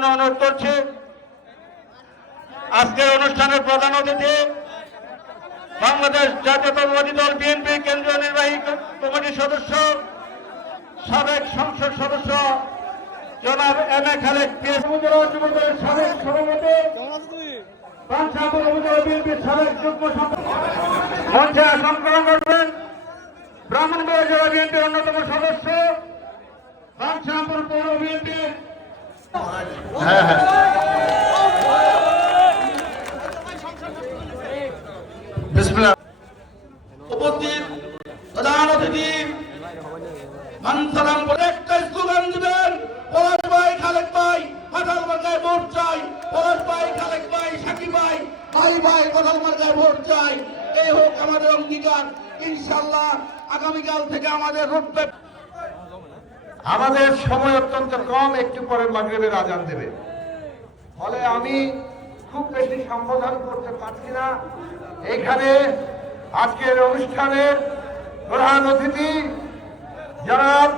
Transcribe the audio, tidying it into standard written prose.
জন্য অনুরোধ করছি। আজকের অনুষ্ঠানের প্রধান অতিথি বাংলাদেশ জাতীয়তাবাদী দল বিএনপি কেন্দ্রীয় নির্বাহী কমিটির সদস্য, সাবেক সংসদ সদস্য জনাব এম এ খালেদ, যুবদলের সাবেক সভাপতি, পাঁচশাপুর উপজেলা বিএনপির সাবেক যুগ্ম মঞ্চে আসন গ্রহণ করবেন ব্রাহ্মণবাড়িয়া জেলা বিএনপির অন্যতম সদস্য, পাঁচশাপুর পৌর বিএনপির উপস্থিত প্রধান অতিথি মানসালাম করে একটা স্লোগান দিবেন, পলাশ ভাই, খালেক ভাই, কোথাল মার্কায় ভোট চাই, পলাশ ভাই, খালেক ভাই, সাকিব ভাই, ভাই ভাই, কোথাল মার্কায় ভোট চাই। এই হোক আমাদের অঙ্গীকার। ইনশাআল্লাহ আগামীকাল থেকে আমাদের রোডম্যাপ। আমাদের সময় অত্যন্ত কম, একটু পরে মাগরিবের আজান দেবে, ফলে আমি খুব বেশি সম্বোধন করতে পারছি না। এখানে আজকের অনুষ্ঠানের প্রধান অতিথি জনাব